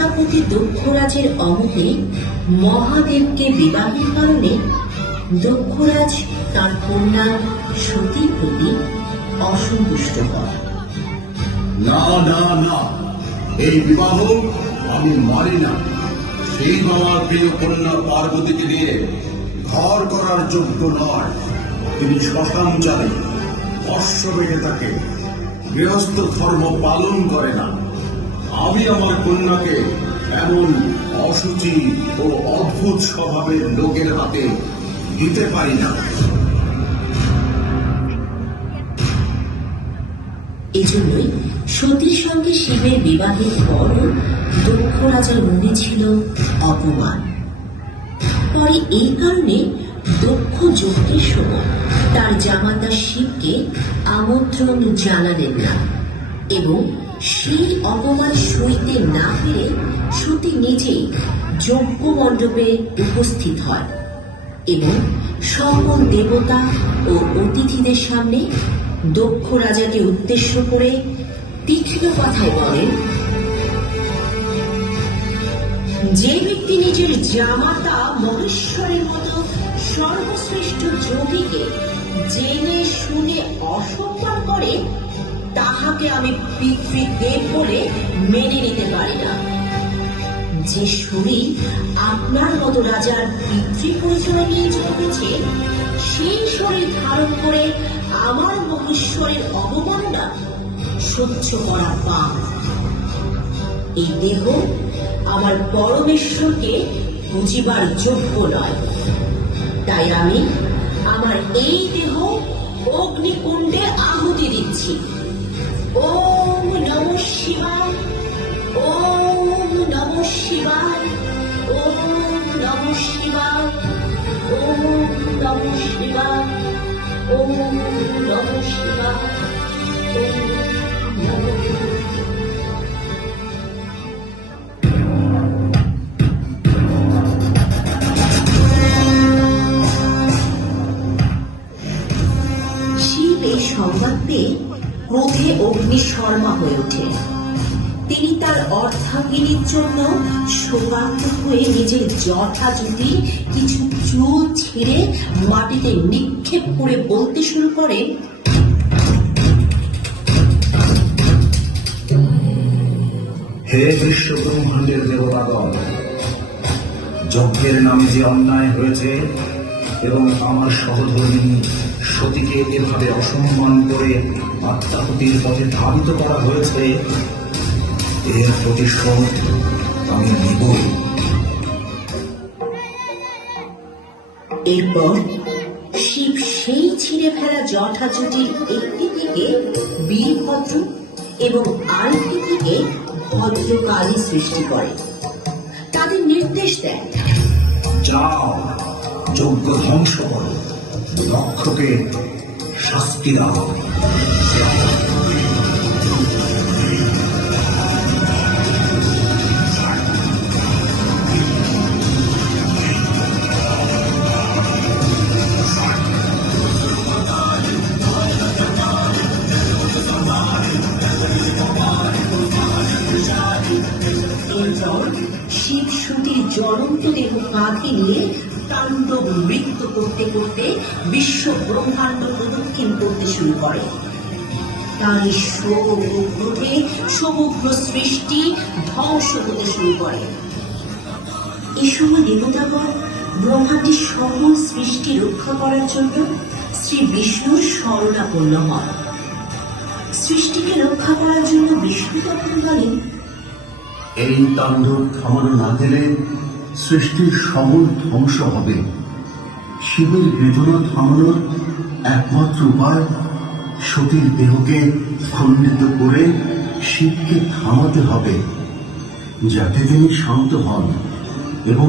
প্রজাপতি দক্ষরাজের অমতে মহাদেবকে বিবাহের কারণে দক্ষরাজ তার কন্যা সতীর প্রতি অসন্তুষ্ট হয়। না না না, এই বিবাহ আমি মানি না। সেই আমার প্রিয় কন্যা পার্বতীকে নিয়ে ঘর করার যোগ্য নয়। তিনি শ্মশান চালে, অশ্ব বেঁধে থাকে, গৃহস্থ ধর্ম পালন করে না। আমি আমার কন্যাকে এমন অসুচি ও অদ্ভুত স্বভাবের লোকের হাতে দিতে পারি না। এজন্যই সতীর সঙ্গে শিবের বিবাহের পরও দক্ষ রাজার মনে ছিল অপমান। পরে এই কারণে দক্ষ যজ্ঞের সময় তার জামাতা শিবকে আমন্ত্রণ জানালেন না এবং সেই অপমান সইতে না পেরে সতী নিজেই যজ্ঞ মণ্ডপে উপস্থিত হয় এবং সকল দেবতা ও অতিথিদের সামনে দক্ষ রাজাকে উদ্দেশ্য করে তীক্ষ্ণ কথায় বলেন, যে ব্যক্তি নিজের জামাতা মহেশ্বরের মতো সর্বশ্রেষ্ঠ যোগীকে জেনে শুনে অসম্মান করে তাহাকে আমি পিতৃদেব বলে মেনে নিতে পারি না। যে শরীর আপনার মতো রাজার পিতৃ পরিচয় নিয়ে জন্মেছে, সেই শরীর ধারণ করে আমার মহেশ্বরের অবমাননা সহ্য করা পাপ। এই দেহ আমার পরমেশ্বরকে বুঝিবার যোগ্য নয়। তাই আমি আমার এই দেহ অগ্নিকুণ্ডে আহুতি দিচ্ছি। ওম নমঃ শিবায়, ওম নমঃ শিবায়, ওম নমঃ শিবায়, ওম নমঃ শিবায়, ওম নমঃ শিবায়, ওম নমঃ শিবায়। শিব এই সংবাদ পেয়ে ক্রোধে অগ্নিশর্মা হয়ে ওঠে। তিনি তার অর্ধাঙ্গিনীর জন্য শোকাকুল হয়ে নিজের যথাযথি কিছু চুল ছিঁড়ে মাটিতে নিক্ষেপ করে বলতে শুরু করেন, হে বিশ্ব ব্রহ্মাণ্ডের দেবতাগণ, যজ্ঞের নামে যে অন্যায় হয়েছে এবং আমার সহধর্মিণী সতীকে এভাবে অসম্মান করে আত্মাহুতির পথে ধাবিত করা হয়েছে, এর প্রতিশোধ আমি নিবই। এরপর শিব সেই ছিঁড়ে ফেলা জটাজুটির একটি থেকে বীরভদ্র এবং আরেকটি থেকে ভদ্রকালী সৃষ্টি করে। তাদের নির্দেশ দেন, যাও, যজ্ঞ ধ্বংস করো, দক্ষকে শাস্তি দাও। এরপর শিব সতীর জ্বলন্ত দেহ কাঁধে নিয়ে তাণ্ডব নৃত্য করতে করতে বিশ্ব ব্রহ্মাণ্ড প্রদক্ষিণ করতে শুরু করে। তার এই শোক ও ক্রোধে সমগ্র সৃষ্টি ধ্বংস হতে শুরু করে। এই সময় দেবতাগণ ব্রহ্মাণ্ডের সকল সৃষ্টি রক্ষা করার জন্য শ্রী বিষ্ণুর শরণাপন্ন হয়। সৃষ্টিকে রক্ষা করার জন্য বিষ্ণু তখন বলেন, এই তাণ্ডব থামানো না গেলে সৃষ্টির সমূল ধ্বংস হবে। শিবের বেদনা থামানোর একমাত্র উপায় সতীর দেহকে খণ্ডিত করে শিবকে থামাতে হবে, যাতে তিনি শান্ত হন এবং